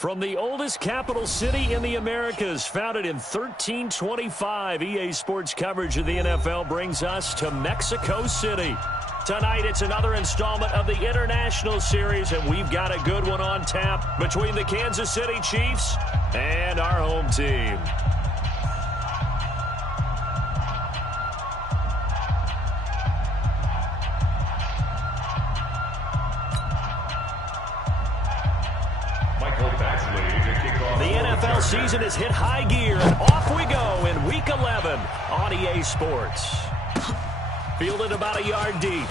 From the oldest capital city in the Americas, founded in 1325, EA Sports coverage of the NFL brings us to Mexico City. Tonight, it's another installment of the International Series, and we've got a good one on tap between the Kansas City Chiefs and our home team. The NFL season has hit high gear, and off we go in Week 11 on EA Sports. Fielded about a yard deep.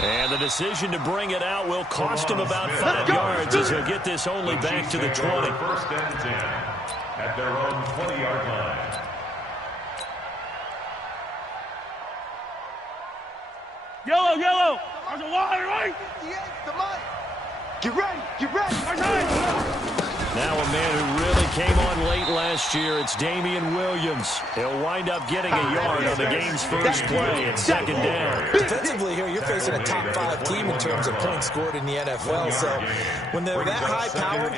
And the decision to bring it out will cost him about 5 yards as he'll get this only back to the 20. First and 10 at their own 20-yard line. Yellow, yellow. There's a wire, right? Get ready, get ready. Now a man who really came on late last year, it's Damian Williams. He'll wind up getting a yard on the game's first play at second down. Defensively here, you're facing a top 5 team in terms of points scored in the NFL. So when they're that high powered,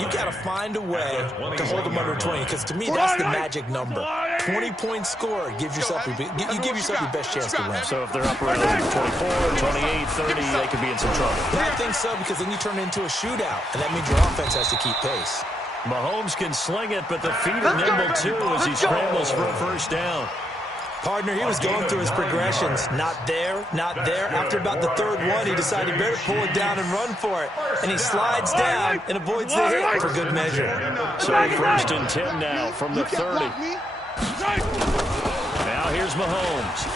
you've got to find a way to hold them under 20. Because to me, that's the magic number. 20 points scored gives yourself you give yourself your best chance to win. So if they're up around 24, 28, 30, they could be in some trouble. I think so, because then you turn it into a shootout, and that means your offense has to keep pace. Mahomes can sling it, but the feet are nimble too as he scrambles for a first down. Partner, he was going through his progressions. Not there, not there. After about the third one, he decided he better pull it down and run for it. And he slides down and avoids the hit for good measure. So first and 10 now from the 30. Now here's Mahomes.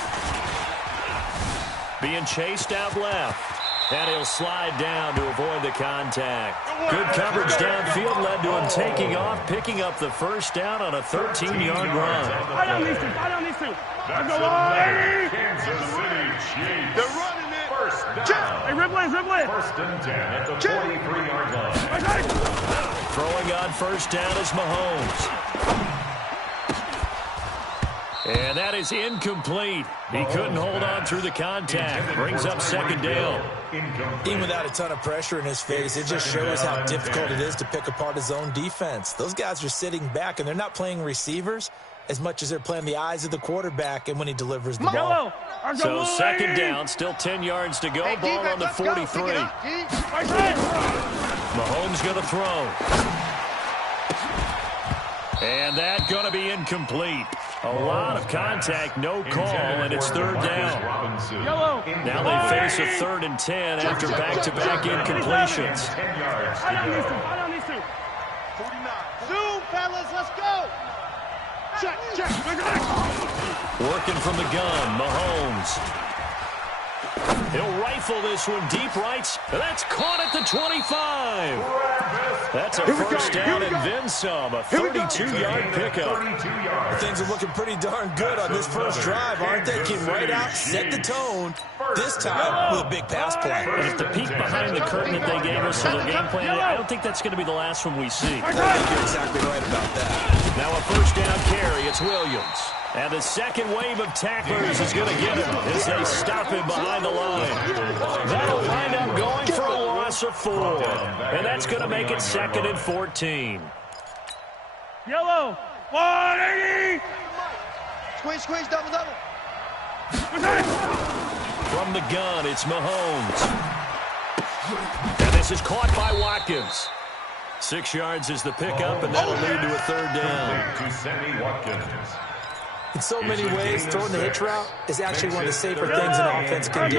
Being chased out left. And he'll slide down to avoid the contact. Good coverage downfield led to him taking off, picking up the first down on a 13-yard run. Kansas City Chiefs. They're running it. First down. Hey, Ripley. First and 10 at the 43-yard line. Throwing on first down is Mahomes. And that is incomplete. He couldn't hold on through the contact. Brings up second down. Even without a ton of pressure in his face, it just shows how difficult it is to pick apart his own defense. Those guys are sitting back, and they're not playing receivers as much as they're playing the eyes of the quarterback and when he delivers the ball. So second down, still 10 yards to go. Ball on the 43. Mahomes going to throw. And that's going to be incomplete. A lot of contact, no call, and it's third down. Now they face a 3rd and 10 after back-to-back incompletions. 10 yards to go. Zoom, fellas, let's go. Check. Working from the gun, Mahomes. He'll rifle this one deep right. That's caught at the 25. That's a first down and then some. A 32-yard pickup. Things are looking pretty darn good on this first drive, aren't they? Came right out, set the tone, this time with a big pass play. And if the peek behind the curtain that they gave us for their game plan, I don't think that's going to be the last one we see. I think you're exactly right about that. Now a first down carry. It's Williams. And the second wave of tacklers is going to get him as they stop him behind the line. That'll wind up going for a loss of 4. And that's going to make it 2nd and 14. Yellow. 180. Squeeze, double. From the gun, it's Mahomes. And this is caught by Watkins. 6 yards is the pickup, and that'll lead to a third down. To Sammy Watkins. In so many ways, throwing the hitch route is actually one of the safer things an offense can do.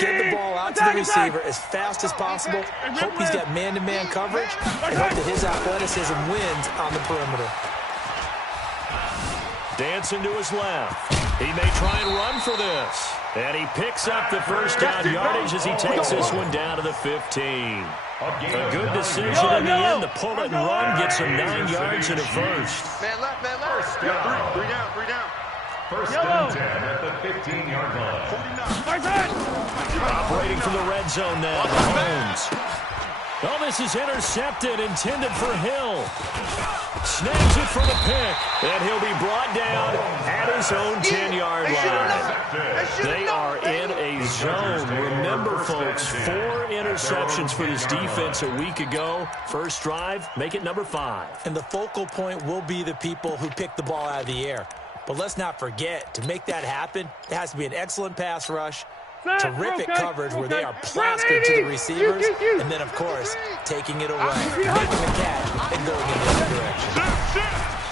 Get the ball out to the receiver as fast as possible, hope he's got man-to-man coverage, and hope that his athleticism wins on the perimeter. Dancing to his left. He may try and run for this. And he picks up the first down yardage as he takes this one down to the 15. A good decision in the end to pull it and run, gets him 9 yards and a first. Man left. Three down. First and 10 at the 15-yard line. Operating from the red zone now, Mahomes. Oh, this is intercepted, intended for Hill. Snags it for the pick, and he'll be brought down at his own 10-yard line. They are in a zone. Remember, folks, 4 interceptions for this defense a week ago. First drive, make it number 5. And the focal point will be the people who pick the ball out of the air. But let's not forget, to make that happen, there has to be an excellent pass rush, terrific coverage where they are plastered to the receivers, and then, of course, taking it away, making the catch, and going in the other direction.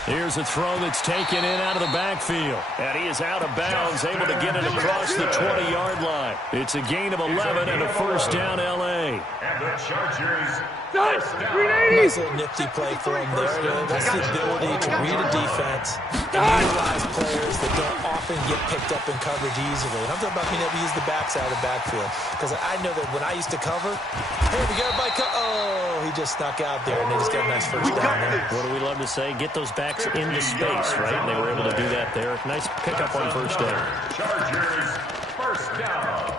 Here's a throw that's taken in out of the backfield. And he is out of bounds, able to get it across the 20-yard line. It's a gain of 11 and a first down, L.A. And the Chargers. Nice little nifty play for him there. That's the ability to read a defense and utilize players that don't often get picked up in coverage easily. And I'm talking about being able to use the backside of the backfield. Because I know that when I used to cover, hey, we got everybody oh, he just snuck out there, and they just got a nice first down there. What do we love to say? Get those backs into space, right? And they were able to do that there. Nice pickup on first down. Chargers, first down.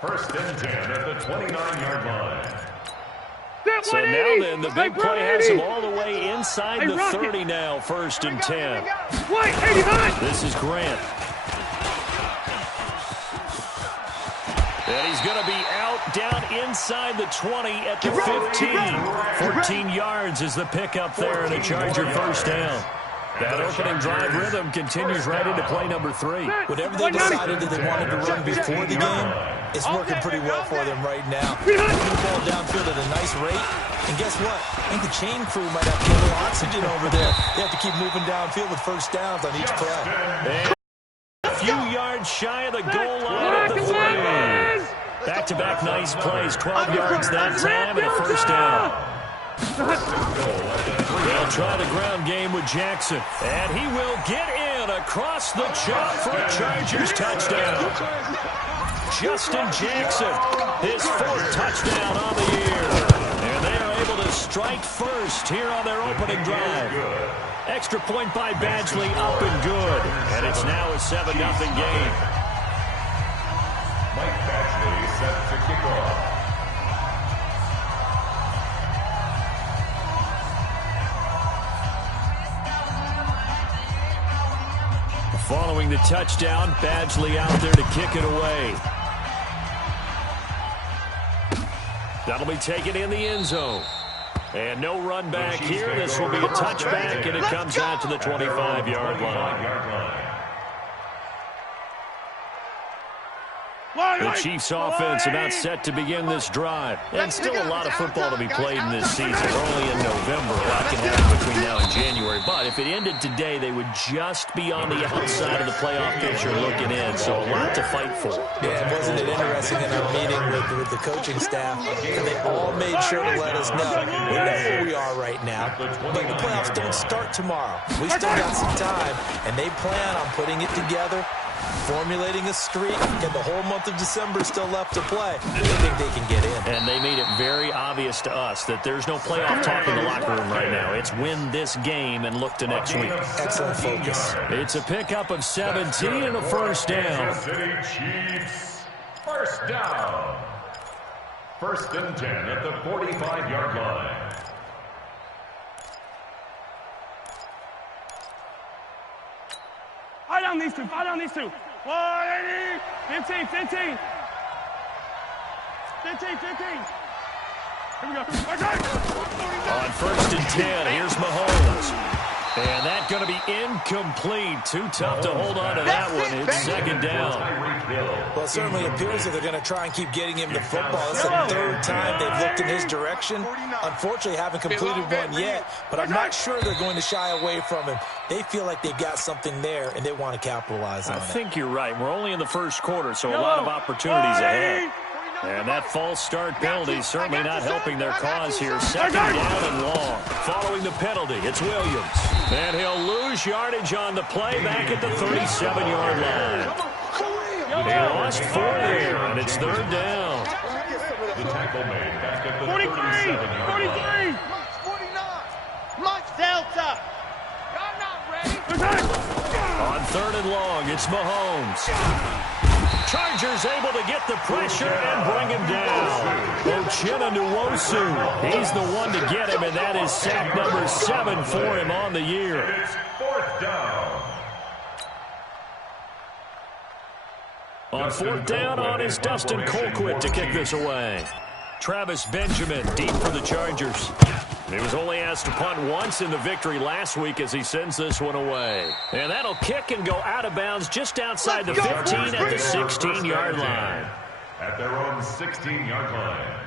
First and 10 at the 29-yard line. So now then, the big play has him all the way inside the 30 now, first and 10. This is Grant. And he's going to be out down inside the 20 at the 15. 14 yards is the pickup there and a Charger first down. That opening drive rhythm continues right into play number 3. Whatever they decided that they wanted to run before the game, it's working pretty well for them right now. Moving the ball downfield at a nice rate. And guess what? I think the chain crew might have to get a little oxygen over there. They have to keep moving downfield with first downs on each play. And a few yards shy of the goal line at the 3. Back-to-back nice plays. 12 yards that time and a first down. They'll try the ground game with Jackson. And he will get in across the chop for a Chargers touchdown. Justin Jackson, his 4th touchdown on the year. And they are able to strike first here on their opening drive. Extra point by Badgley, up and good. And it's now a 7-0 game. Mike Badgley set to kick off. Following the touchdown, Badgley out there to kick it away. That'll be taken in the end zone. And no run back here. This will be a touchback, and it comes out to the 25-yard line. The Chiefs offense about set to begin this drive. And still a lot of football to be played in this season. We're only in November. A lot can happen between now and January. But if it ended today, they would just be on the outside of the playoff picture looking in. So a lot to fight for. Yeah, wasn't it interesting in our meeting with the coaching staff? And they all made sure to let us know. We know where we are right now. But the playoffs don't start tomorrow. We still got some time. And they plan on putting it together, formulating a streak, and the whole month of December still left to play. They think they can get in. And they made it very obvious to us that there's no playoff talk in the locker room right now. It's win this game and look to next week. Excellent focus. It's a pickup of 17 and a first down. City Chiefs, first down. First and 10 at the 45-yard line. Fire down these two. Fire down these two. 15, 15. 15, 15. Here we go. On first and 10, here's Mahomes. And that's going to be incomplete. Too tough to hold on to that one. It's second down. Well, it certainly appears that they're going to try and keep getting him the football. It's the 3rd time they've looked in his direction. Unfortunately, haven't completed one yet, but I'm not sure they're going to shy away from him. They feel like they've got something there, and they want to capitalize on it. I think you're right. We're only in the first quarter, so a lot of opportunities ahead. And that false start penalty certainly not helping their cause here. Second down and long. Following the penalty, it's Williams. And he'll lose yardage on the play back at the 37-yard line. He lost 4 there, and it's 3rd down. The tackle made back at the 43. 37-yard line. 49. Much Delta. Y'all not ready. On 3rd and long, it's Mahomes. Chargers able to get the pressure and bring him down. Uchenna Nwosu, he's the one to get him, and that is sack number 7 for him on the year. It's 4th down. On 4th down is Dustin Colquitt to kick this away. Travis Benjamin deep for the Chargers. He was only asked to punt once in the victory last week as he sends this one away. And that'll kick and go out of bounds just outside the 15 at the 16-yard line. At their own 16-yard line.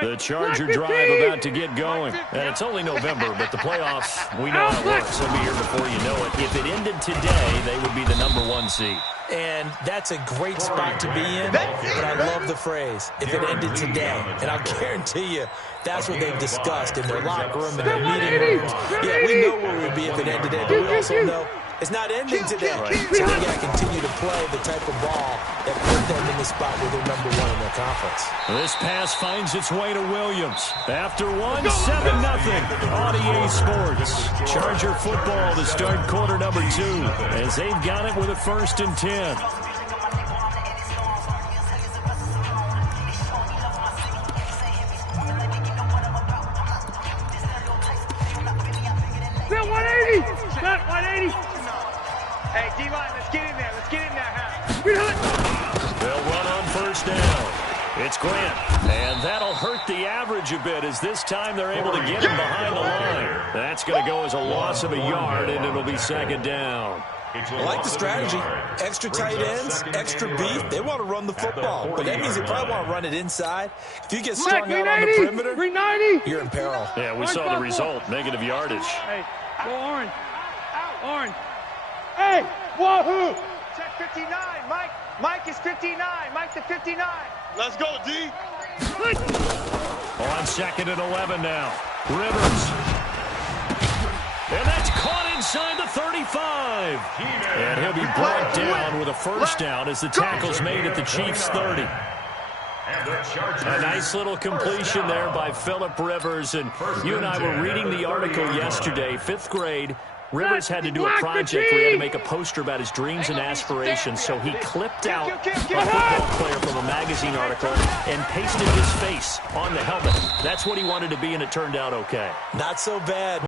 The Charger drive about to get going. And it's only November, but the playoffs, we know how it works. They'll be here before you know it. If it ended today, they would be the #1 seed. And that's a great spot to be in, but I love the phrase, if it ended today. And I'll guarantee you, that's what they've discussed in their locker room, in their meeting rooms. Yeah, we know where we'd be if it ended today, but we also know it's not ending today. So they got to continue to play the type of ball that put them in the spot where they're #1 in their conference. This pass finds its way to Williams. After one, 7-0 on EA Sports. Charger football to start quarter number 2 as they've got it with a 1st and 10. Set 180! Set 180! Hey, D-line, let's get in there. Let's get in there, huh? They'll run on 1st down. It's Grant. And that'll hurt the average a bit as this time they're able to get him behind the line. That's going to go as a loss of a yard, and it'll be 2nd down. I like the strategy. Extra tight ends, extra beef. They want to run the football, but that means they probably want to run it inside. If you get strung out on the perimeter, you're in peril. Yeah, we saw the result, negative yardage. Hey, go orange. Orange. Hey, wahoo! Check 59, Mike. Mike is 59. Mike to 59. Let's go, D. On 2nd and 11 now. Rivers. And that's caught inside the 35. And he'll be brought down with a 1st down as the tackle's made at the Chiefs' 30. A nice little completion there by Phillip Rivers. And you and I were reading the article yesterday, 5th grade. Rivers had to do a project where he had to make a poster about his dreams and aspirations, so he clipped out a football player from a magazine article and pasted his face on the helmet. That's what he wanted to be, and it turned out okay. Not so bad.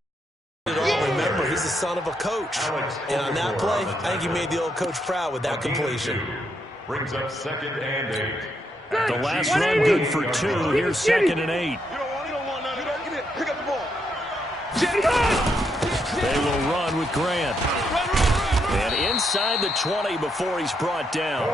Remember, he's the son of a coach. And on that play, I think he made the old coach proud with that completion. Brings up 2nd and 8. The last run good for 2. Here's 2nd and 8. You don't want none. You don't get it. Pick up the ball. They will run with Grant. And inside the 20 before he's brought down.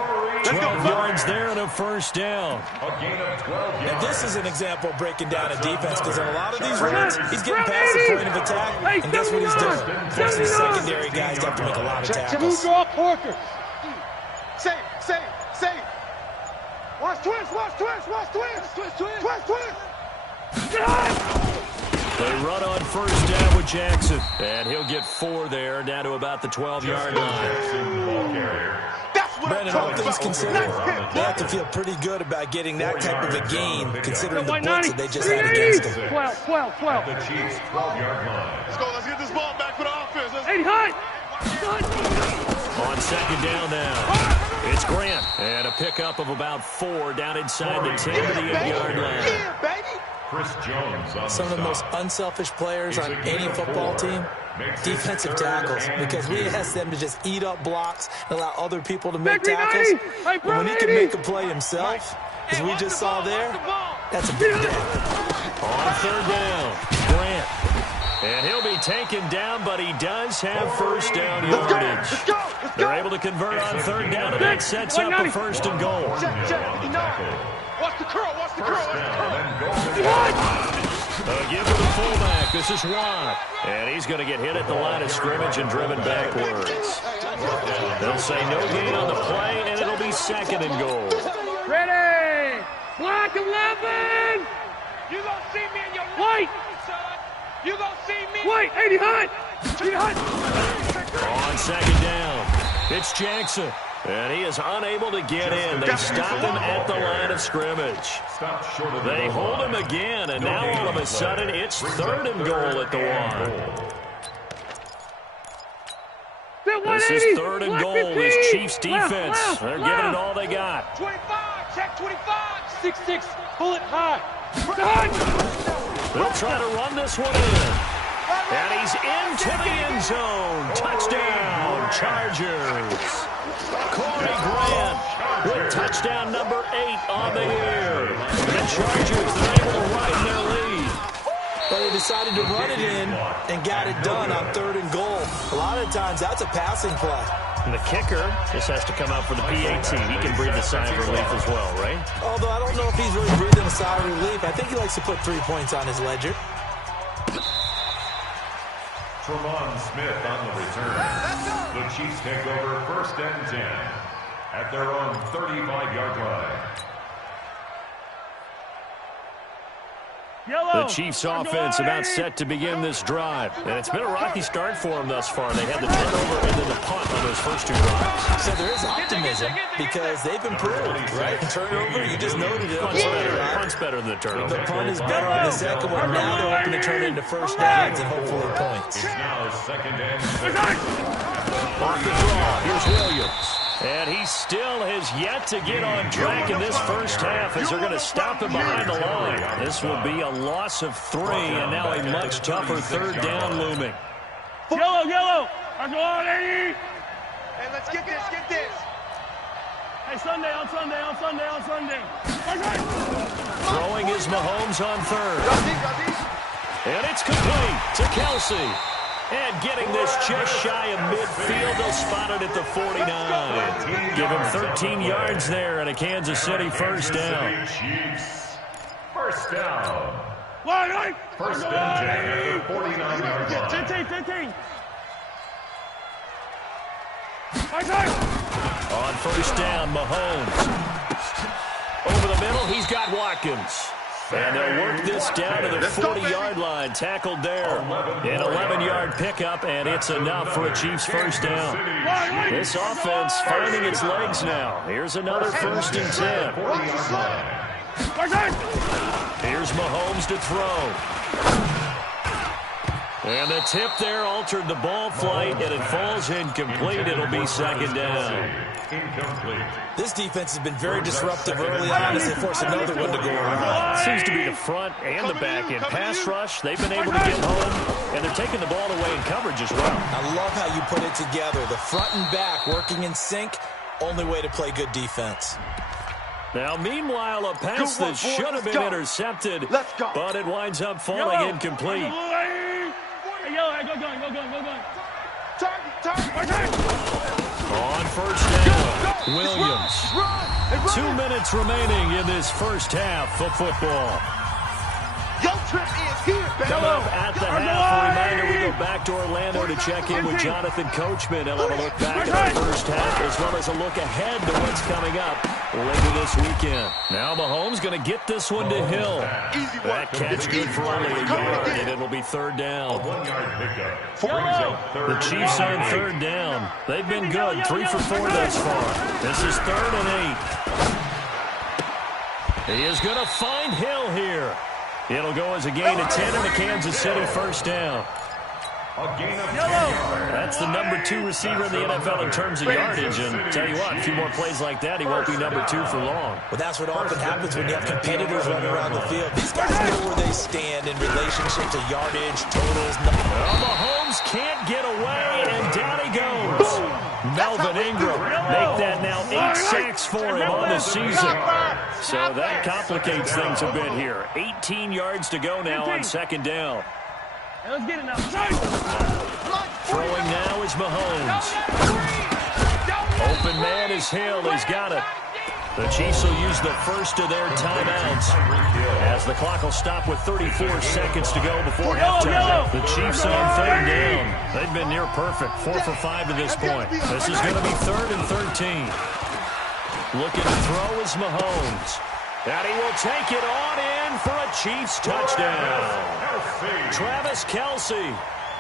12 yards there and a 1st down. A gain of 12 yards. And this is an example of breaking down a defense, because in a lot of these runs, he's getting past the point of attack, and guess what he's doing? Forcing the secondary guys to have to make a lot of tackles. Save. Watch twist. They run on 1st down with Jackson. And he'll get 4 there, down to about the 12-yard line. Brandon, all things considered, they have to feel pretty good about getting that type of a gain, considering the blitz that they just had against them. 12. The Chiefs' 12-yard line. Let's get this ball back for the offense. 80 high. On 2nd down now, it's Grant. And a pickup of about 4 down inside the 10 to the 8-yard line. Yeah, baby. Chris Jones on Some of the most unselfish players on any football team, defensive tackles, because we ask them to just eat up blocks and allow other people to make tackles. But when he can make a play himself, as we just saw there, that's a big day. On 3rd down, Grant. And he'll be taken down, but he does have 1st down yardage. They're able to convert on 3rd down, and that sets up a 1st and goal. Watch the curl. A give to the fullback. This is Watt. And he's going to get hit at the line of scrimmage and driven backwards. They'll say no gain on the play, and it'll be 2nd and goal. Ready. Block 11. You gonna see me in your White. You gonna see me. White. 80 high. 80 high. On 2nd down, it's Jackson. And he is unable to get in. They stop him at the line of scrimmage. They hold him again, and now all of a sudden it's 3rd and goal at the 1. This is 3rd and goal. This Chiefs defense, they're giving it all they got. 25, check 25. 6-6, pull it high. They'll try to run this one in. And he's into the end zone. Touchdown, Chargers. Corey Grant with touchdown number 8 on the year. The Chargers, they're able to widen their lead. But they decided to run it in and got it done on 3rd and goal. A lot of times that's a passing play. And the kicker just has to come out for the PAT. He can breathe a sigh of relief as well, right? Although I don't know if he's really breathing a sigh of relief. I think he likes to put 3 points on his ledger. Tremont Smith on the return. The Chiefs take over 1st and 10 at their own 35-yard line. The Chiefs offense about set to begin this drive. And it's been a rocky start for them thus far. They had the turnover and then the punt on those first 2 drives. So there is optimism because they've improved, right? Turnover, you just noted it. Punt's better than the turnover. The punt is better on the second one. Now they're hoping to turn it into first downs and hopefully points. It's now 2nd and 6. Off the draw, here's Williams. And he still has yet to get on track in this first half as they're going to stop him behind the line. This will be a loss of 3 and now a much tougher 3rd down looming. Yellow. I'm going, Eddie. Hey, let's get this. Hey, Sunday. Throwing is Mahomes on 3rd. And it's complete to Kelsey. And getting this just shy of midfield, they'll spot it at the 49. Give him 13 yards there and a Kansas City first down. Chiefs, first down. 1st and 10 at the 49-yard line. 15. On first down, Mahomes. Over the middle, he's got Watkins. And they'll work this down to the 40-yard line. Tackled there. An 11-yard pickup, and it's enough for a Chiefs first down. This offense finding its legs now. Here's another 1st and 10. Here's Mahomes to throw. And the tip there altered the ball flight, and it falls incomplete. It'll be 2nd down. Incomplete. This defense has been very disruptive early on as they force another one to go around. Seems to be the front and the back end. Pass rush, they've been able to get home, and they're taking the ball away in coverage as well. I love how you put it together. The front and back working in sync, only way to play good defense. Now, meanwhile, a pass that should have been intercepted, but it winds up falling incomplete. On first down, Williams. 2 minutes remaining in this first half of football. Coming up at the half, a reminder, we go back to Orlando to check in with Jonathan Coachman. He'll have a look back at the first half as well as a look ahead to what's coming up later this weekend. Now Mahomes going to get this one to Hill. That catch good for only a yard, and it'll be 3rd down. 1-yard pickup. The Chiefs on 3rd down. They've been good, 3 for 4 thus far. This is 3rd and 8. He is going to find Hill here. It'll go as a gain of 10 and a Kansas City first down. A gain of 10 yards. That's the number 2 receiver in the NFL in terms of yardage. And tell you what, a few more plays like that, he won't be number 2 for long. Well, that's what often happens when you have competitors running around the field. These guys know where they stand in relationship to yardage, totals. Well, Mahomes can't get away, and down he goes. Melvin Ingram make that now 8 sacks for him on the season. So that complicates things a bit here. 18 yards to go now on 2nd down. Let's get it now. Throwing now is Mahomes. Open man is Hill. He's got it. The Chiefs will use the first of their timeouts as the clock will stop with 34 seconds to go before halftime. The Chiefs on 3rd down. They've been near perfect, 4 for 5 to this point. This is going to be 3rd and 13. Looking to throw is Mahomes. And he will take it on in for a Chiefs touchdown. Travis Kelce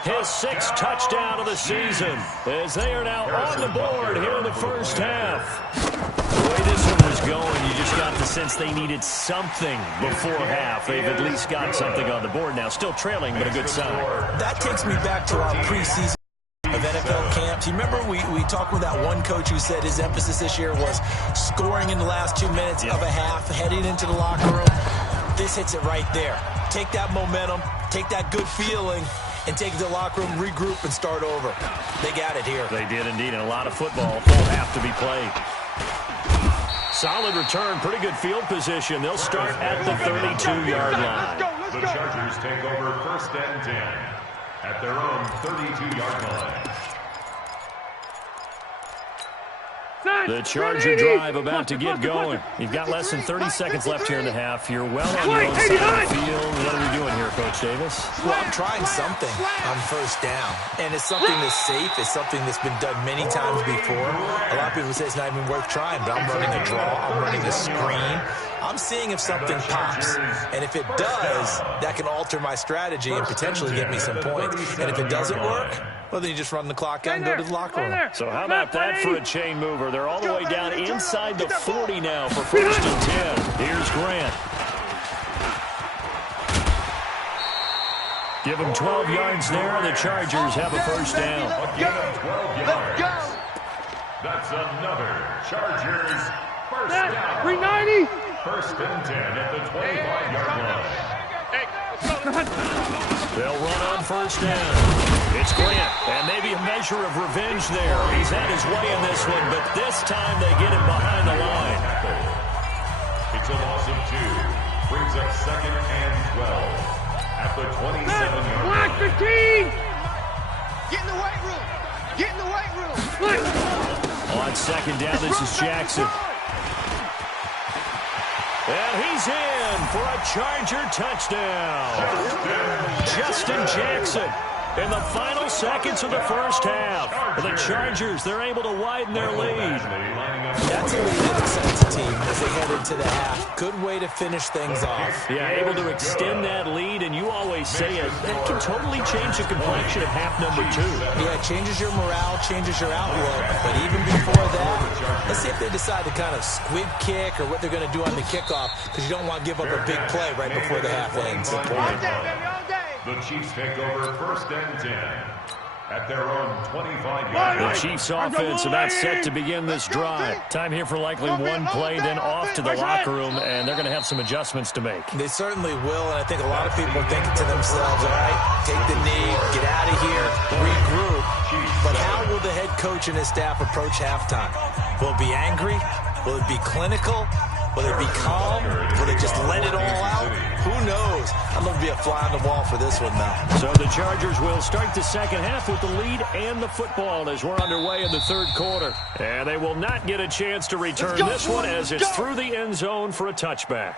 His 6th touchdown of the season as they are now on the board here in the first half. The way this one was going, you just got the sense they needed something before half. They've at least got something on the board now. Still trailing, but a good sign. That takes me back to our preseason of NFL camps. You remember we talked with that one coach who said his emphasis this year was scoring in the last 2 minutes of a half, heading into the locker room. This hits it right there. Take that momentum, take that good feeling, and take it to the locker room, regroup, and start over. They got it here. They did indeed, and a lot of football will have to be played. Solid return, pretty good field position. They'll start at the 32-yard line. The Chargers take over 1st and 10 at their own 32-yard line. The Charger drive about to get going. You've got less than 30 seconds left here in the half. You're well on your own side of the field. What are we doing here, Coach Davis? Well, I'm trying something on 1st down. And it's something that's safe. It's something that's been done many times before. A lot of people say it's not even worth trying, but I'm running a draw. I'm running a screen. I'm seeing if something pops. And if it does, that can alter my strategy and potentially get me some points. And if it doesn't work, well, then you just run the clock out and go to the locker room. So how about that for a chain mover? They're all the way down inside the 40 now for 1st and 10. Here's Grant. Give them 12 yards there. The Chargers have a 1st down. Let's go. That's another Chargers 1st down. 390. 1st and 10 at the 25-yard line. They'll run on 1st down. It's Grant, and maybe a measure of revenge there. He's had his way in this one, but this time they get him behind the line. It's a loss of 2. Brings up 2nd and 12 at the 27-yard line. Black 15. Get in the weight room. Get in the weight room. On 2nd down, this is Jackson. And he's in for a Charger touchdown. Justin Jackson in the final seconds of the first half. The Chargers, they're able to widen their lead. That's a lead that excites the team as they head into the half. Good way to finish things off. Yeah, able to extend that lead, and you always say it, that can totally change the complexion of half number 2. Yeah, it changes your morale, changes your outlook. But even before that, let's see if they decide to kind of squib kick or what they're going to do on the kickoff, because you don't want to give up a big play right before the half ends. The Chiefs take over 1st and 10 at their own 25-yard line. The Chiefs offense about set to begin this drive. Time here for likely one play, then off to the locker room, and they're going to have some adjustments to make. They certainly will, and I think a lot of people are thinking to themselves, all right, take the knee, get out of here, regroup. But how will the head coach and his staff approach halftime? Will it be angry? Will it be clinical? Will it be calm? Will they just let it all out? Who knows? I'm going to be a fly on the wall for this one, though. So the Chargers will start the second half with the lead and the football as we're underway in the 3rd quarter. And they will not get a chance to return this one as it's through the end zone for a touchback.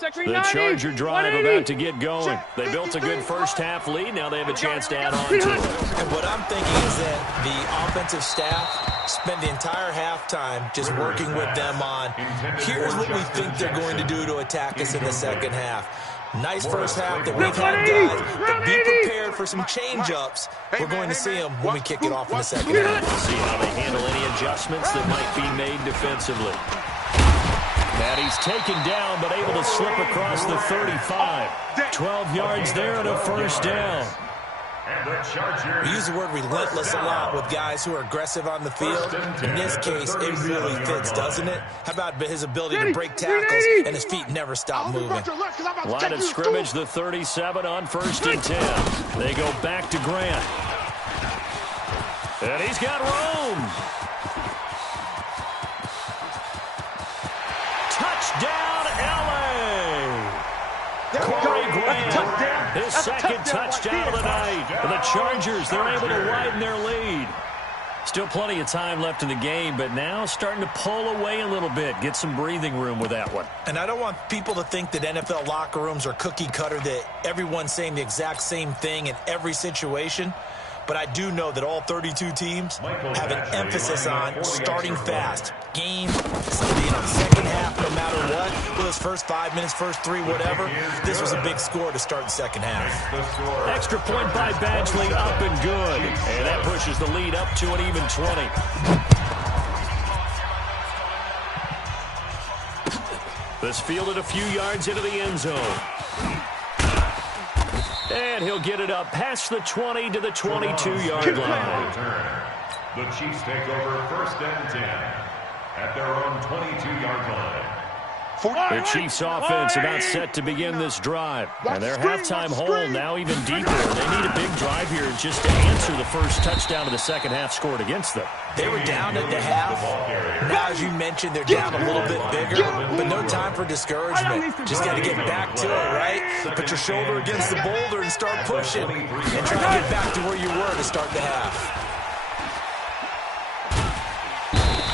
The Charger drive about to get going. They built a good first half lead. Now they have a chance to add on to it. And what I'm thinking is that the offensive staff spend the entire halftime just working with them on, here's what we think they're going to do to attack us in the second half. Nice first half that we've had, guys, but be prepared for some change-ups. We're going to see them when we kick it off in the second half. See how they handle any adjustments that might be made defensively. And he's taken down, but able to slip across the 35. 12 yards there and a 1st down. We use the word relentless a lot with guys who are aggressive on the field. In this case, it really fits, doesn't it? How about his ability to break tackles and his feet never stop moving? Line of scrimmage, the 37 on 1st and 10. They go back to Grant. And he's got room. Touchdown, L.A. Corey Grant, his 2nd touchdown of the night. And the Chargers, they're able to widen their lead. Still plenty of time left in the game, but now starting to pull away a little bit, get some breathing room with that one. And I don't want people to think that NFL locker rooms are cookie cutter, that everyone's saying the exact same thing in every situation. but I do know that all 32 teams have an emphasis on starting fast. Game, second half, no matter what, whether it's first 5 minutes, first 3, whatever, this was a big score to start the second half. Extra point by Badgley, up and good. And that pushes the lead up to an even 20. This fielded a few yards into the end zone. And he'll get it up past the 20 to the 22-yard line. The Chiefs take over first and 10 at their own 22-yard line. The Chiefs offense about set to begin this drive. And their halftime hole now even deeper. They need a big drive here just to answer the first touchdown of the second half scored against them. They were down at the half. Now, as you mentioned, they're down a little bit bigger, but no time for discouragement. Just got to get back to it, right? Put your shoulder against the boulder and start pushing. And try to get back to where you were to start the half.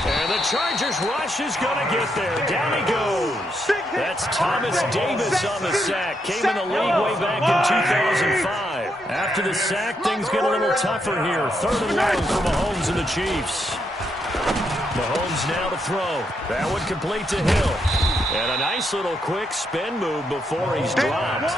And the Chargers rush is going to get there. Down he goes. That's Thomas Davis on the sack. Came in the league way back in 2005. After the sack, things get a little tougher here. 3rd and long for Mahomes and the Chiefs. Mahomes now to throw. That one complete to Hill. And a nice little quick spin move before he's dropped.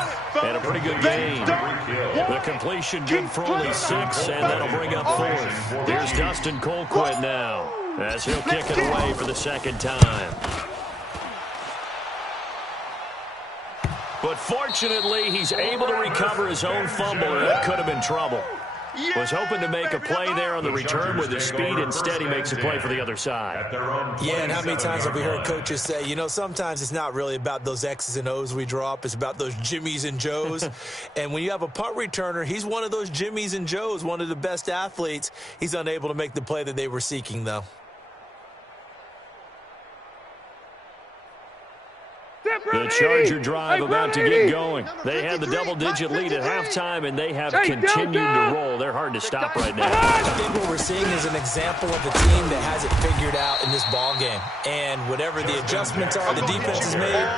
And a pretty good gain. The completion good for only 6, and that'll bring up 4th. Here's Dustin Colquitt now, as he'll kick it away for the second time. But fortunately, he's able to recover his own fumble, or that could have been trouble. Was hoping to make a play there on the return with his speed. Instead, he makes a play for the other side. Yeah, and how many times have we heard coaches say, you know, sometimes it's not really about those X's and O's we draw up. It's about those Jimmies and Joes. And when you have a punt returner, he's one of those Jimmies and Joes, one of the best athletes. He's unable to make the play that they were seeking, though. The Charger drive about to get going. They had the double-digit lead at halftime, and they have continued to roll. They're hard to stop right now. I think what we're seeing is an example of a team that has it figured out in this ballgame. And whatever the adjustments are the defense has made,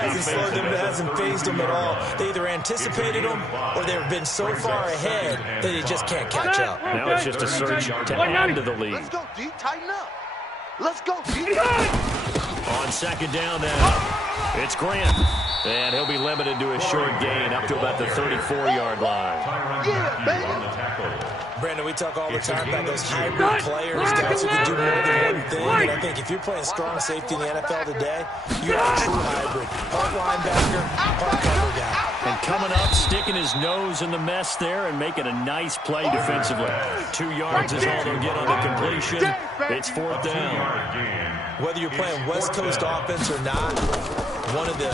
hasn't slowed them, hasn't phased them at all. They either anticipated them or they've been so far ahead that they just can't catch up. Now it's just a search to add to the lead. Let's go, D. Tighten up. Let's go, D. On second down now, it's Grant. And he'll be limited to a short gain up to about the 34-yard line. Brandon, we talk all the time about those hybrid players, guys who can do more than one thing. And I think if you're playing strong safety in the NFL today, you have a true hybrid. Part linebacker, part cover guy. And coming up, sticking his nose in the mess there and making a nice play defensively. 2 yards is all they'll get on the completion. It's 4th down. Whether you're playing West Coast offense or not, one of the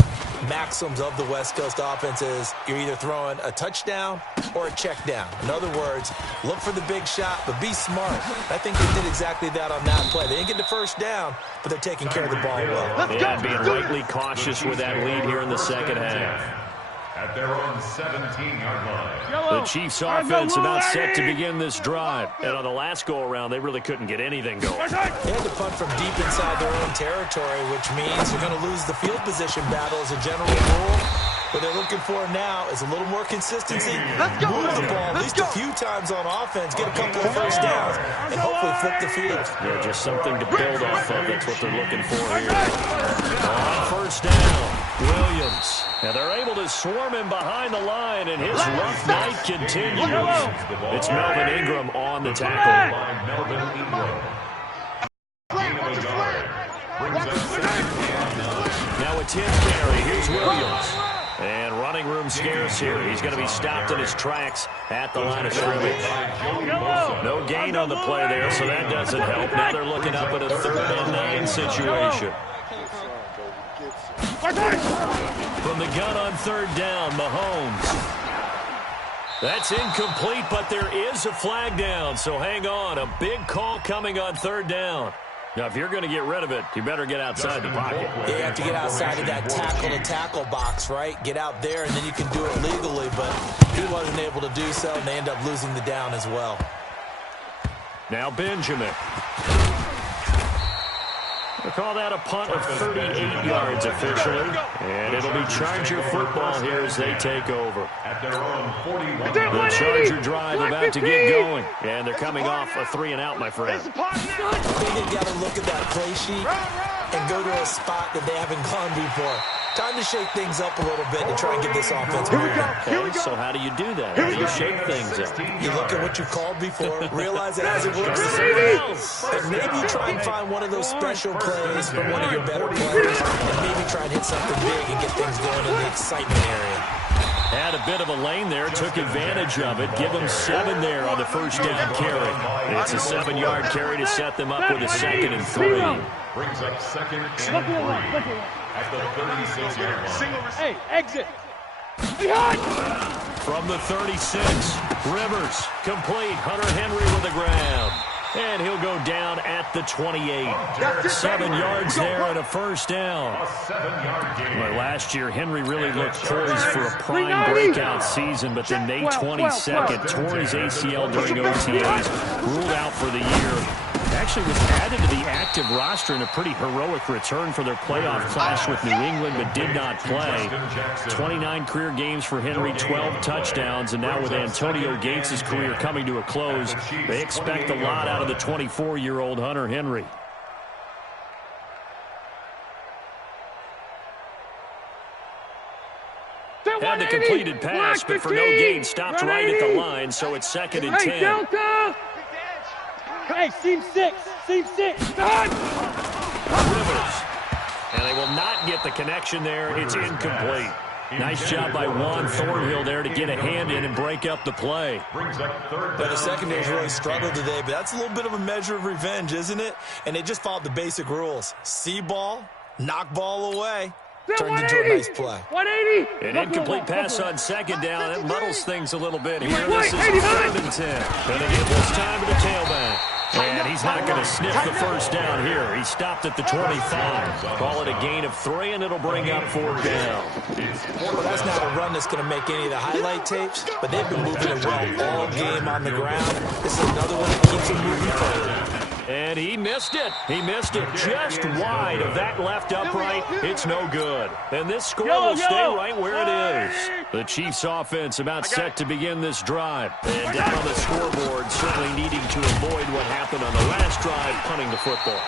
maxims of the West Coast offense is you're either throwing a touchdown or a check down. In other words, look for the big shot, but be smart. I think they did exactly that on that play. They didn't get the first down, but they're taking care of the ball well. Yeah, being rightly cautious with that lead here in the second half. At their own 17-yard line. The Chiefs offense about set to begin this drive. And on the last go-around, they really couldn't get anything going. They had to punt from deep inside their own territory, which means they're going to lose the field position battle as a general rule. What they're looking for now is a little more consistency. Move the ball at least a few times on offense, get a couple of first downs, and hopefully flip the field. Yeah, just something to build off of. That's what they're looking for here. On first down, Williams. And they're able to swarm him behind the line, and his rough night continues. It's Melvin Ingram on the tackle. Now with Tim Carey, here's Williams. And running room scarce here. He's going to be stopped in his tracks at the line of scrimmage. No gain on the play there, so that doesn't help. Now they're looking up at a 3rd and 9 situation. From the gun on 3rd down, Mahomes. That's incomplete, but there is a flag down, so hang on. A big call coming on 3rd down. Now, if you're going to get rid of it, you better get outside the pocket. Yeah, you have to get outside of that tackle-to-tackle box, right? Get out there, and then you can do it legally, but he wasn't able to do so, and they end up losing the down as well. Now Benjamin. Call that a punt of 38 yards officially. And it'll be Charger football here as they take over. At their own 41. The Charger drive about to get going. And they're coming off a 3-and-out, my friend. I think they've got to look at that play sheet and go to a spot that they haven't gone before. Time to shake things up a little bit to try and get this offense moving. Okay, so how do you do that? How do you shake things up? You look at what you called before, realize it hasn't worked somewhere else, and maybe you try and find one of those special plays from one of your better players, and maybe try and hit something big and get things going in the excitement area. Had a bit of a lane there, took advantage of it. Give them 7 there on the first down carry. It's a 7-yard carry to set them up with a 2nd and 3. Brings up 2nd and 3 at the 36-yard line. Hey, exit. From the 36, Rivers complete. Hunter Henry with the grab. And he'll go down at the 28. 7 yards there and a first down. A 7-yard gain. Well, last year, Henry really looked poised for a prime breakout season, but then May 22nd, tore his ACL during OTAs, ruled out for the year. Actually was added to the active roster in a pretty heroic return for their playoff clash with New England, but did not play. 29 career games for Henry, 12 touchdowns, and now with Antonio Gates' career coming to a close, they expect a lot out of the 24-year-old Hunter Henry. Had the completed pass, but for no gain, stopped right at the line, so it's 2nd and 10. Delta! Hey, seam 6. Seam 6. Done! Rivers. And they will not get the connection there. It's incomplete. Nice job by Juan Thornhill there to get a hand in and break up the play. Brings up 3rd down. The secondary's really struggled today, but that's a little bit of a measure of revenge, isn't it? And they just followed the basic rules. See ball, knock ball away. Turned into a nice play. 180. An incomplete pass on 2nd down. That muddles things a little bit here. This is 3rd and 10. And they give this time to the tailback. And he's not going to sniff the first down here. He stopped at the 25. Call it a gain of 3, and it'll bring up 4th down. Well, that's not a run that's going to make any of the highlight tapes, but they've been moving it well all game on the ground. This is another one that keeps them moving forward. And he missed it. He missed it just wide of that left upright. It's no good. And this score will stay right where it is. The Chiefs offense about set to begin this drive. And down on the scoreboard, certainly needing to avoid what happened on the last drive, punting the football.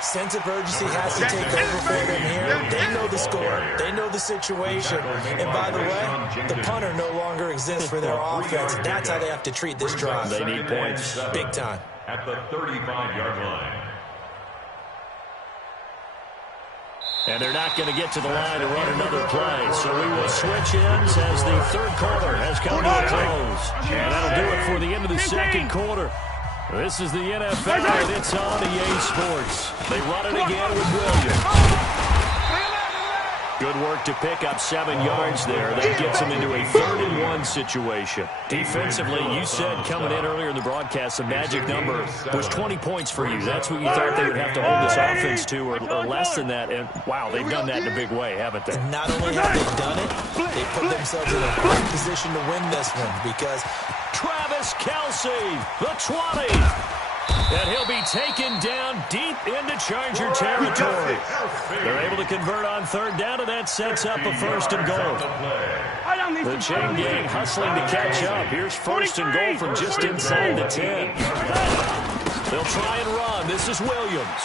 Sense of urgency has to take over for them here. They know the score. They know the situation. And by the way, the punter no longer exists for their offense. That's how they have to treat this drive. They need points. Big time. At the 35-yard line. And they're not going to get to the line to run another play. So we will switch ends as the 3rd quarter has come to a close. And that'll do it for the end of the 2nd quarter. This is the NFL, and it's on EA Sports. They run it again with Williams. Good work to pick up 7 yards there. That gets them into a 3rd and 1 situation. Defensively, you said coming in earlier in the broadcast, the magic number was 20 points for you. That's what you thought they would have to hold this offense to, or less than that. And, wow, they've done that in a big way, haven't they? And not only have they done it, they put themselves in a great position to win this one because Travis Kelce, the 20. And he'll be taken down deep into Charger territory. They're able to convert on 3rd down, and that sets up a 1st and goal. The chain gang hustling to catch up. Here's 1st and goal from just inside the 10. They'll try and run. This is Williams.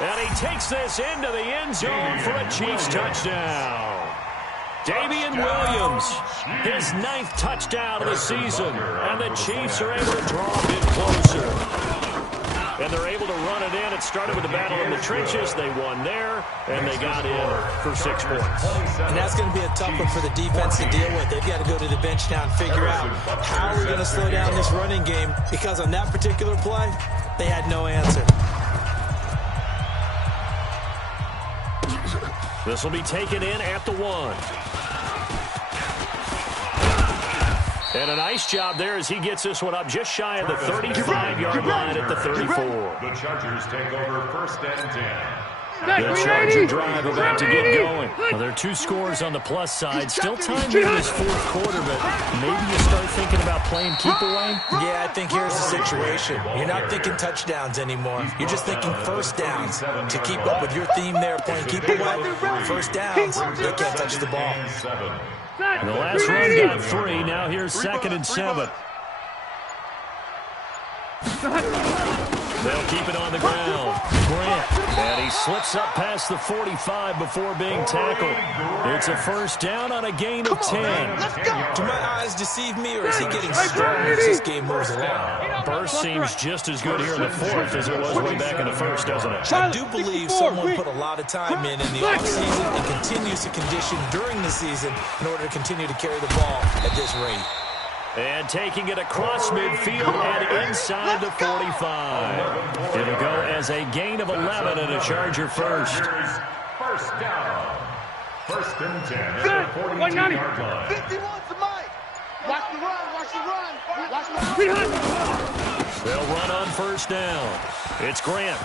And he takes this into the end zone for a Chiefs touchdown. Damian Williams, his 9th touchdown of the season. And the Chiefs are able to draw a bit closer. And they're able to run it in. It started with a battle in the trenches. They won there, and they got in for 6 points. And that's going to be a tough one for the defense to deal with. They've got to go to the bench now and figure out how we're going to slow down this running game, because on that particular play, they had no answer. This will be taken in at the 1. And a nice job there as he gets this one up just shy of the 35-yard line at the 34. The Chargers take over 1st and 10. The Charger drive about to get going. Well, there are 2 scores on the plus side. Still time in this 4th quarter, but maybe you start thinking about playing keep away? Yeah, I think here's the situation. You're not thinking touchdowns anymore. You're just thinking first downs. To keep up with your theme there, playing keep away, first downs, they can't touch the ball. The last run got 3. Now here's 2nd and 7. They'll keep it on the ground. Grant. And he slips up past the 45 before being tackled. It's a first down on a gain of 10. Do my eyes deceive me, or is he getting stronger as this game moves along? Burst seems just as good here in the 4th as it was way back in the 1st, doesn't it? I do believe someone put a lot of time in the offseason and continues to condition during the season in order to continue to carry the ball at this rate. And taking it across midfield and inside the 45. It'll go as a gain of 11 and a Charger first. First down. 1st and 10 at the 42-yard line. 51 to Mike. Watch the run, watch the run. Watch the run. They'll run on first down. It's Grant.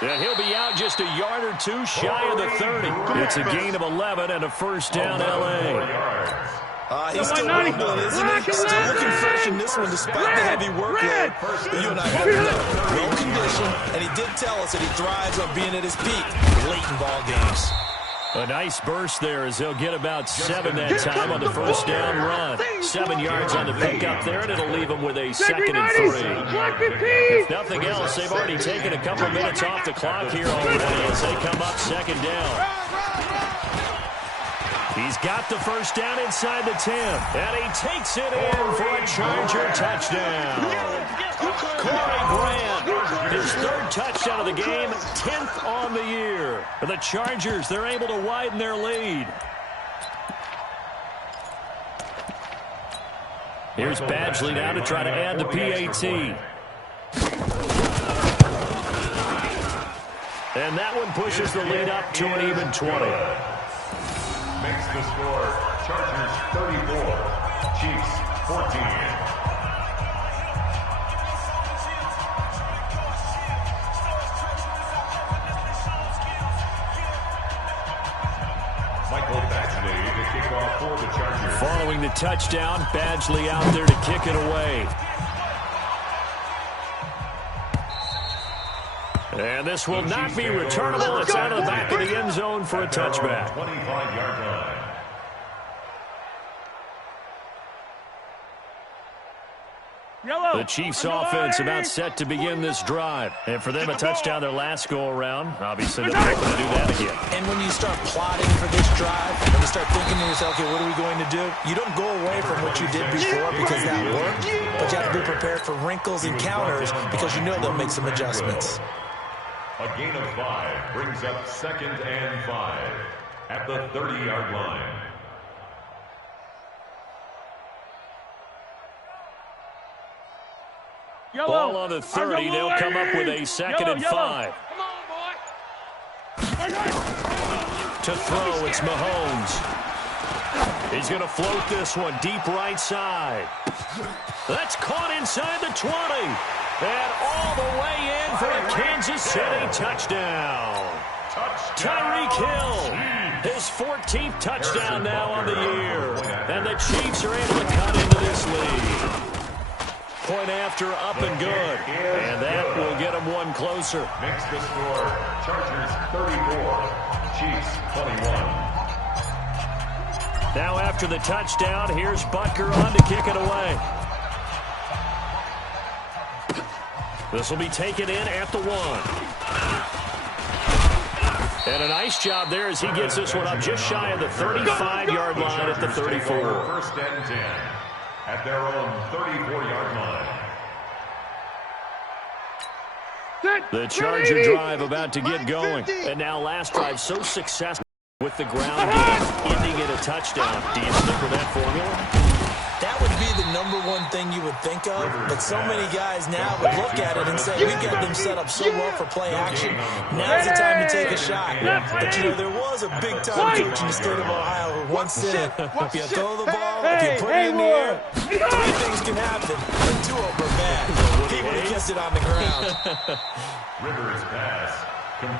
And he'll be out just a yard or 2 shy of the 30. It's a gain of 11 and a first down L.A. He's still rumbling, isn't he? Still looking fresh in this one despite the heavy workload. But you and I both know, well conditioned, and he did tell us that he thrives on being at his peak late in ball games. A nice burst there as he'll get about 7 that time on the first down run. 7 yards on the pickup there, and it'll leave him with a 2nd and 3. If nothing else, they've already taken a couple of minutes off the clock here already as they come up 2nd down. He's got the first down inside the 10, and he takes it in for a Charger touchdown. Corey Grant, his 3rd touchdown of the game, 10th on the year. For the Chargers, they're able to widen their lead. Here's Badgley now to try to add the PAT. And that one pushes the lead up to an even 20. Makes the score Chargers 34, Chiefs 14. Michael Badgley, the kickoff for the Chargers. Following the touchdown, Badgley out there to kick it away. And this will not be returnable. It's out of the back of the end zone for a touchback. 25-yard line. The Chiefs offense about set to begin this drive. And for them, a touchdown their last go-around. Obviously, they're not going to do that again. And when you start plotting for this drive, when you start thinking to yourself, okay, what are we going to do? You don't go away from what you did before because that worked, but you have to be prepared for wrinkles and counters because you know they'll make some adjustments. A gain of 5 brings up 2nd and 5 at the 30-yard line. Ball on the 30. They'll come up with a 2nd and 5. Come on, boy. To throw, it's Mahomes. He's going to float this one deep right side. That's caught inside the 20. And all the way in for a Kansas City touchdown. Tyreek Hill, his 14th touchdown now on the year. And the Chiefs are able to cut into this lead. Point after, up and good. And that will get them one closer. Makes the score Chargers 34, Chiefs 21. Now after the touchdown, here's Butker on to kick it away. This will be taken in at the 1. And a nice job there as he gets this one up just shy of the 35-yard line at the 34. 1st and 10 at their own 34-yard line. The Charger drive about to get going. And now last drive so successful with the ground game, ending in a touchdown. Do you stick with that formula? That would be the #1 thing you would think of, but so many guys now would look at it and say, we've got them set up so well for play action. Now's the time to take a shot. But, you know, there was a big-time coach in the state of Ohio who once said, if you throw the ball, if you put it in the air, 3 things can happen, but 2 of them are bad. People who kissed it on the ground. Rivers pass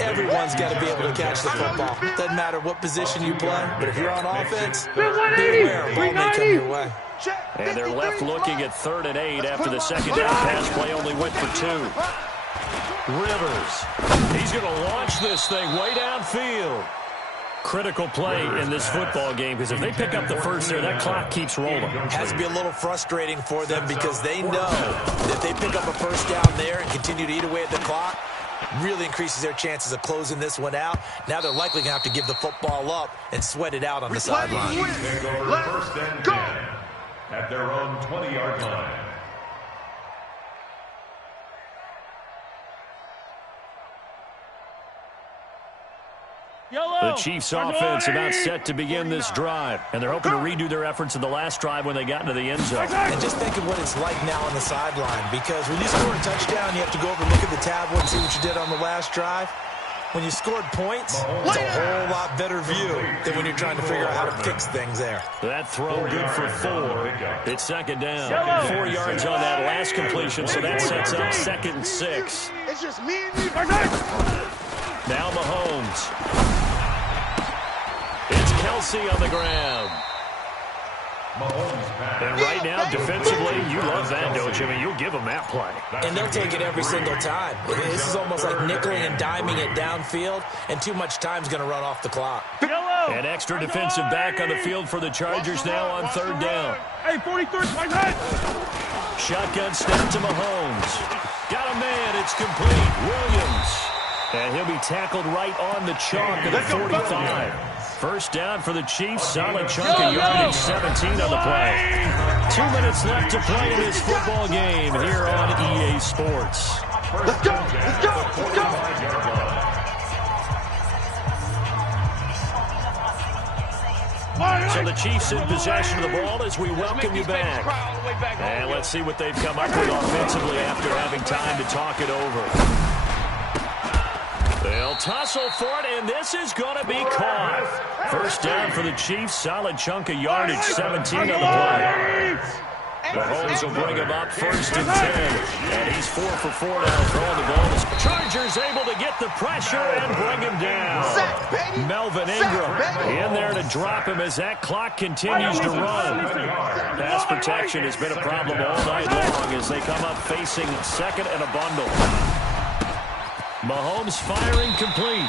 Everyone's got to be able to catch the football. Doesn't matter what position you play, but if you're on offense, beware, ball may come your way. And they're left looking at 3rd and 8 after the second down pass play only went for 2. Rivers. He's going to launch this thing way downfield. Critical play in this football game because if they pick up the first there, that clock keeps rolling. Has to be a little frustrating for them because they know that if they pick up a first down there and continue to eat away at the clock, really increases their chances of closing this one out. Now they're likely going to have to give the football up and sweat it out on the sideline. First and 10 at their own 20-yard line. The Chiefs offense about set to begin this drive, and they're hoping to redo their efforts in the last drive when they got into the end zone. And just think of what it's like now on the sideline, because when you score a touchdown, you have to go over and look at the tablet and see what you did on the last drive. When you scored points, it's a whole lot better view than when you're trying to figure out how to fix things there. That throw good for 4. It's second down. 4 yards on that last completion, so that sets up 2nd and 6. It's just me and you. Now Mahomes. It's Kelsey on the ground. And right now, defensively, you love that, don't you? I mean, you'll give them that play. And they'll take it every single time. This is almost like nickeling and diming it downfield, and too much time's going to run off the clock. An extra defensive back on the field for the Chargers now on 3rd down. Hey, 43, my head. Shotgun snap to Mahomes. Got a man, it's complete. Williams. And he'll be tackled right on the chalk at the 45. First down for the Chiefs. Solid chunk of yardage, 17 on the play. 2 minutes left to play in this football game here on EA Sports. Let's go, let's go, let's go. So the Chiefs in possession of the ball as we welcome you back. And let's see what they've come up with offensively after having time to talk it over. They'll tussle for it, and this is going to be caught. First down for the Chiefs. Solid chunk of yardage, 17 on the play. Mahomes will bring him up 1st and 10. And he's 4 for 4 now throwing the ball. Chargers able to get the pressure and bring him down. Melvin Ingram in there to drop him as that clock continues to run. Pass protection has been a problem all night long as they come up facing 2nd and a bundle. Mahomes firing complete.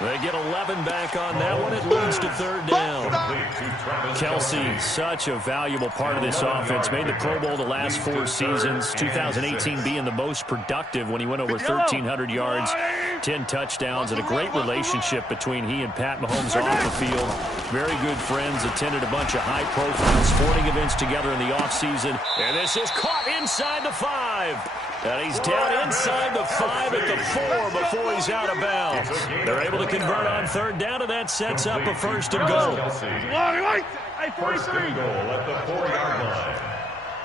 They get 11 back on that one. It leads to 3rd down. Kelsey, such a valuable part of this offense. Made the Pro Bowl the last 4 seasons. 2018 being the most productive when he went over 1,300 yards, 10 touchdowns, and a great relationship between he and Pat Mahomes off the field. Very good friends. Attended a bunch of high-profile sporting events together in the offseason. And this is caught inside the 5. And he's down inside the 5 at the 4 before he's out of bounds. They're able to convert on 3rd down, and that sets up a 1st and goal. First and goal at the 4-yard line.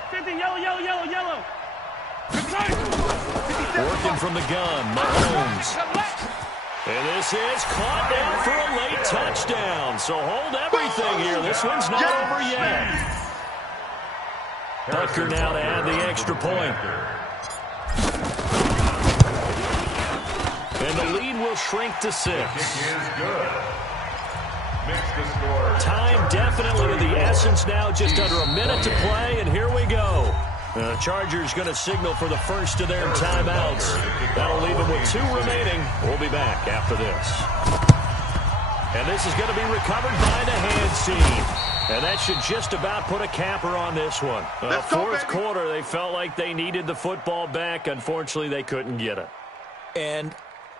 50, yellow. Working from the gun, Mahomes. And this is caught down for a late touchdown. So hold everything here. This one's not over yet. Tucker now to add the extra point. And the lead will shrink to 6. Time definitely of the essence now. Just under a minute to play, and here we go. The Chargers going to signal for the first of their timeouts. That'll leave them with 2 remaining. We'll be back after this. And this is going to be recovered by the hands team. And that should just about put a capper on this one. Fourth quarter, they felt like they needed the football back. Unfortunately, they couldn't get it. And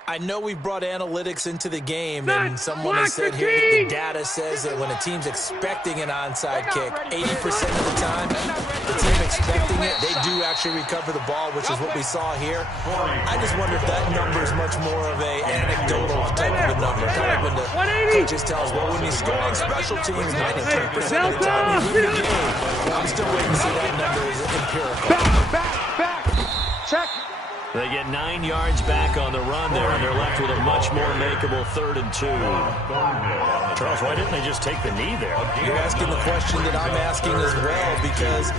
I know we brought analytics into the game, and someone has said here that the data says that when a team's expecting an onside kick, 80% of the time, the team expecting it, they do actually recover the ball, which is what we saw here. I just wonder if that number is much more of a anecdotal type of a number. Kind of when the coaches tell us, well, when you score on special teams, 93% of the time you win the game. I'm still waiting to see that number is empirical. Back. Check. They get 9 yards back on the run there, and they're left with a much more makeable 3rd and 2. Charles, why didn't they just take the knee there? You're asking the question that I'm asking as well, because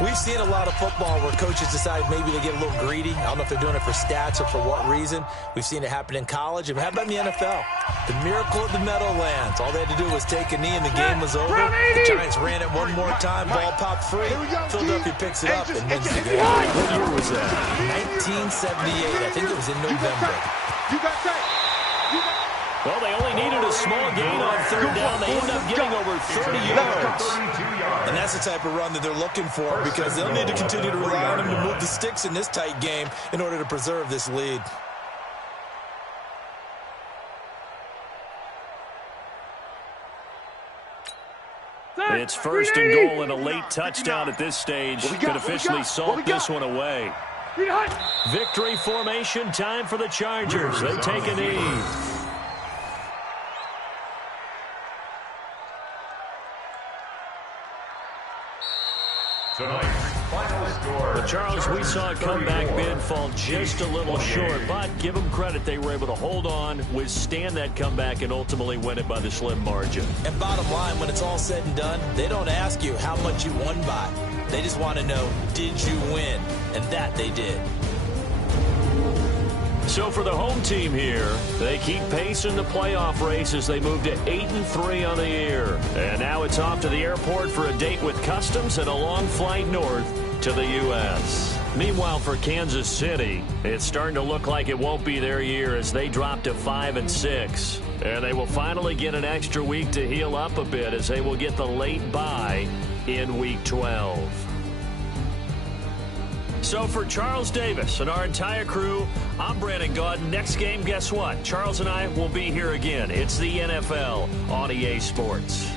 We've seen a lot of football where coaches decide maybe to get a little greedy. I don't know if they're doing it for stats or for what reason. We've seen it happen in college. And how about in the NFL? The miracle of the Meadowlands. All they had to do was take a knee and the game was over. The Giants ran it one more time. Ball popped free. Philadelphia picks it up and wins the game. What year was that? 1978. I think it was in November. You got that. Well, they only needed a small gain on third down. They end up getting over 30 yards. And that's the type of run that they're looking for because they'll need to continue to rely on him to move the sticks in this tight game in order to preserve this lead. It's first and goal, and a late touchdown at this stage could officially salt this one away. Victory formation time for the Chargers. They take a knee. But Charles, we saw a comeback bid fall just a little short, but give them credit, they were able to hold on, withstand that comeback, and ultimately win it by the slim margin. And bottom line, when it's all said and done, they don't ask you how much you won by. They just want to know, did you win? And that they did. So for the home team here, they keep pace in the playoff race as they move to 8-3 on the year. And now it's off to the airport for a date with Customs and a long flight north to the U.S. Meanwhile, for Kansas City, it's starting to look like it won't be their year as they drop to 5-6. And they will finally get an extra week to heal up a bit as they will get the late bye in Week 12. So for Charles Davis and our entire crew, I'm Brandon Gaudin. Next game, guess what? Charles and I will be here again. It's the NFL on EA Sports.